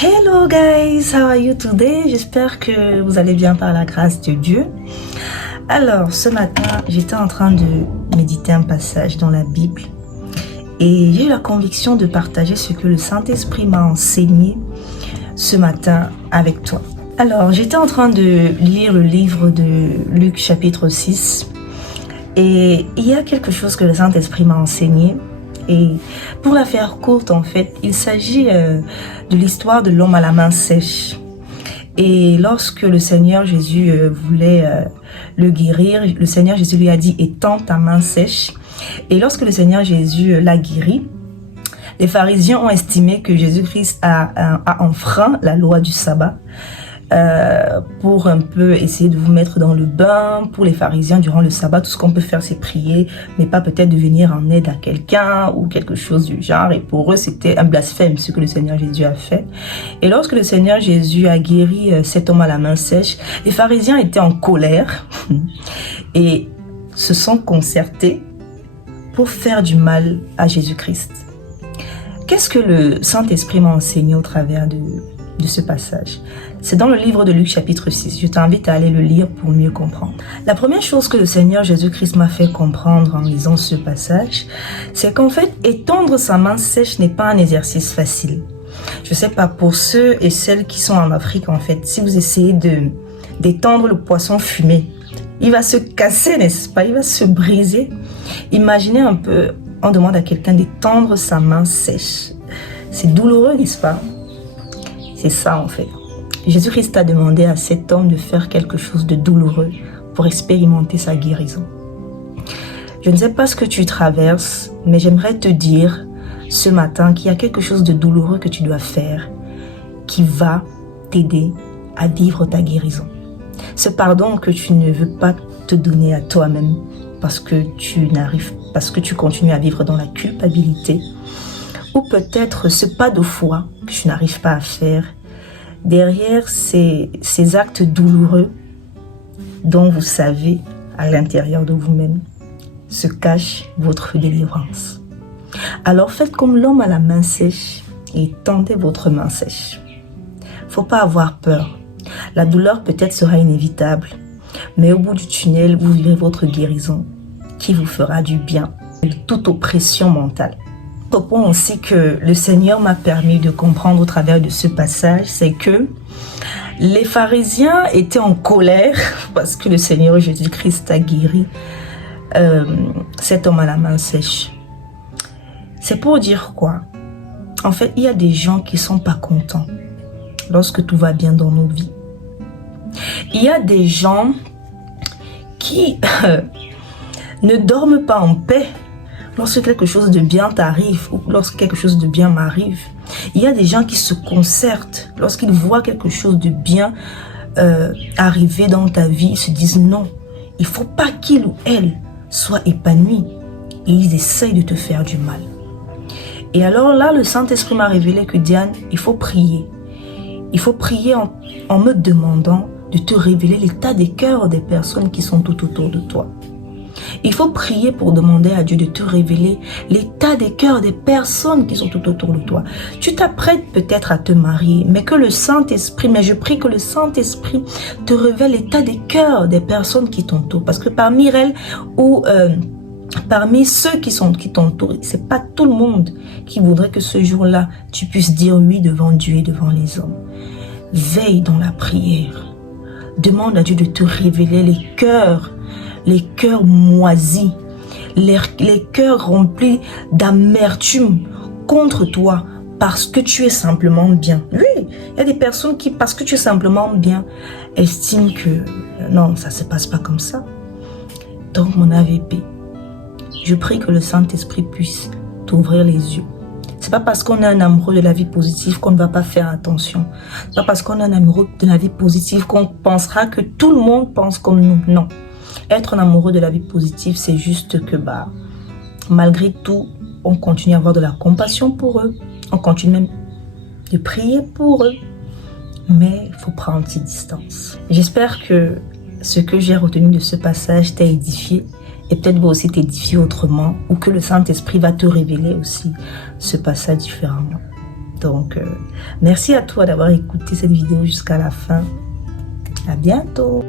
Hello guys, how are you today? J'espère que vous allez bien par la grâce de Dieu. Alors, ce matin, j'étais en train de méditer un passage dans la Bible et j'ai eu la conviction de partager ce que le Saint-Esprit m'a enseigné ce matin avec toi. Alors, j'étais en train de lire le livre de Luc chapitre 6 et il y a quelque chose que le Saint-Esprit m'a enseigné. Et pour la faire courte, en fait, il s'agit de l'histoire de l'homme à la main sèche. Et lorsque le Seigneur Jésus voulait le guérir, le Seigneur Jésus lui a dit « étends ta main sèche ». Et lorsque le Seigneur Jésus l'a guéri, les pharisiens ont estimé que Jésus-Christ a enfreint la loi du sabbat. Pour un peu essayer de vous mettre dans le bain. Pour les pharisiens, durant le sabbat, tout ce qu'on peut faire, c'est prier, mais pas peut-être de venir en aide à quelqu'un ou quelque chose du genre. Et pour eux, c'était un blasphème, ce que le Seigneur Jésus a fait. Et lorsque le Seigneur Jésus a guéri cet homme à la main sèche, les pharisiens étaient en colère et se sont concertés pour faire du mal à Jésus-Christ. Qu'est-ce que le Saint-Esprit m'a enseigné au travers de ce passage? C'est dans le livre de Luc chapitre 6. Je t'invite à aller le lire pour mieux comprendre. La première chose que le Seigneur Jésus-Christ m'a fait comprendre en lisant ce passage, c'est qu'en fait, étendre sa main sèche n'est pas un exercice facile. Je sais pas, pour ceux et celles qui sont en Afrique, en fait, si vous essayez d'étendre le poisson fumé, il va se casser, n'est-ce pas? Il va se briser. Imaginez un peu, on demande à quelqu'un d'étendre sa main sèche. C'est douloureux, n'est-ce pas? C'est ça en fait. Jésus-Christ a demandé à cet homme de faire quelque chose de douloureux pour expérimenter sa guérison. Je ne sais pas ce que tu traverses, mais j'aimerais te dire ce matin qu'il y a quelque chose de douloureux que tu dois faire qui va t'aider à vivre ta guérison. Ce pardon que tu ne veux pas te donner à toi-même parce que tu continues à vivre dans la culpabilité, ou peut-être ce pas de foi que tu n'arrives pas à faire. Derrière ces actes douloureux dont vous savez à l'intérieur de vous-même se cache votre délivrance. Alors faites comme l'homme à la main sèche et tendez votre main sèche. Faut pas avoir peur. La douleur peut-être sera inévitable, mais au bout du tunnel, vous vivez votre guérison qui vous fera du bien de toute oppression mentale. Au point aussi que le Seigneur m'a permis de comprendre au travers de ce passage, c'est que les pharisiens étaient en colère parce que le Seigneur Jésus-Christ a guéri cet homme à la main sèche. C'est pour dire quoi? En fait, il y a des gens qui ne sont pas contents lorsque tout va bien dans nos vies. Il y a des gens qui ne dorment pas en paix lorsque quelque chose de bien t'arrive ou lorsque quelque chose de bien m'arrive. Il y a des gens qui se concertent lorsqu'ils voient quelque chose de bien arriver dans ta vie. Ils se disent non, il ne faut pas qu'il ou elle soit épanoui. Et ils essayent de te faire du mal. Et alors là, le Saint-Esprit m'a révélé que Diane, il faut prier. Il faut prier en me demandant de te révéler l'état des cœurs des personnes qui sont tout autour de toi. Il faut prier pour demander à Dieu de te révéler l'état des cœurs des personnes qui sont tout autour de toi. Tu t'apprêtes peut-être à te marier, mais je prie que le Saint-Esprit te révèle l'état des cœurs des personnes qui t'entourent. Parce que parmi elles ou parmi ceux qui t'entourent, c'est pas tout le monde qui voudrait que ce jour-là, tu puisses dire oui devant Dieu et devant les hommes. Veille dans la prière. Demande à Dieu de te révéler les cœurs moisis, les cœurs remplis d'amertume contre toi parce que tu es simplement bien. Oui, il y a des personnes qui, parce que tu es simplement bien, estiment que non, ça ne se passe pas comme ça. Donc mon AVP, je prie que le Saint-Esprit puisse t'ouvrir les yeux. C'est pas parce qu'on est un amoureux de la vie positive qu'on ne va pas faire attention. C'est pas parce qu'on est un amoureux de la vie positive qu'on pensera que tout le monde pense comme nous. Non. Être un amoureux de la vie positive, c'est juste que malgré tout, on continue à avoir de la compassion pour eux. On continue même de prier pour eux. Mais il faut prendre ses distances. J'espère que ce que j'ai retenu de ce passage t'a édifié et peut-être va aussi t'édifier autrement ou que le Saint-Esprit va te révéler aussi ce passage différemment. Donc, merci à toi d'avoir écouté cette vidéo jusqu'à la fin. À bientôt.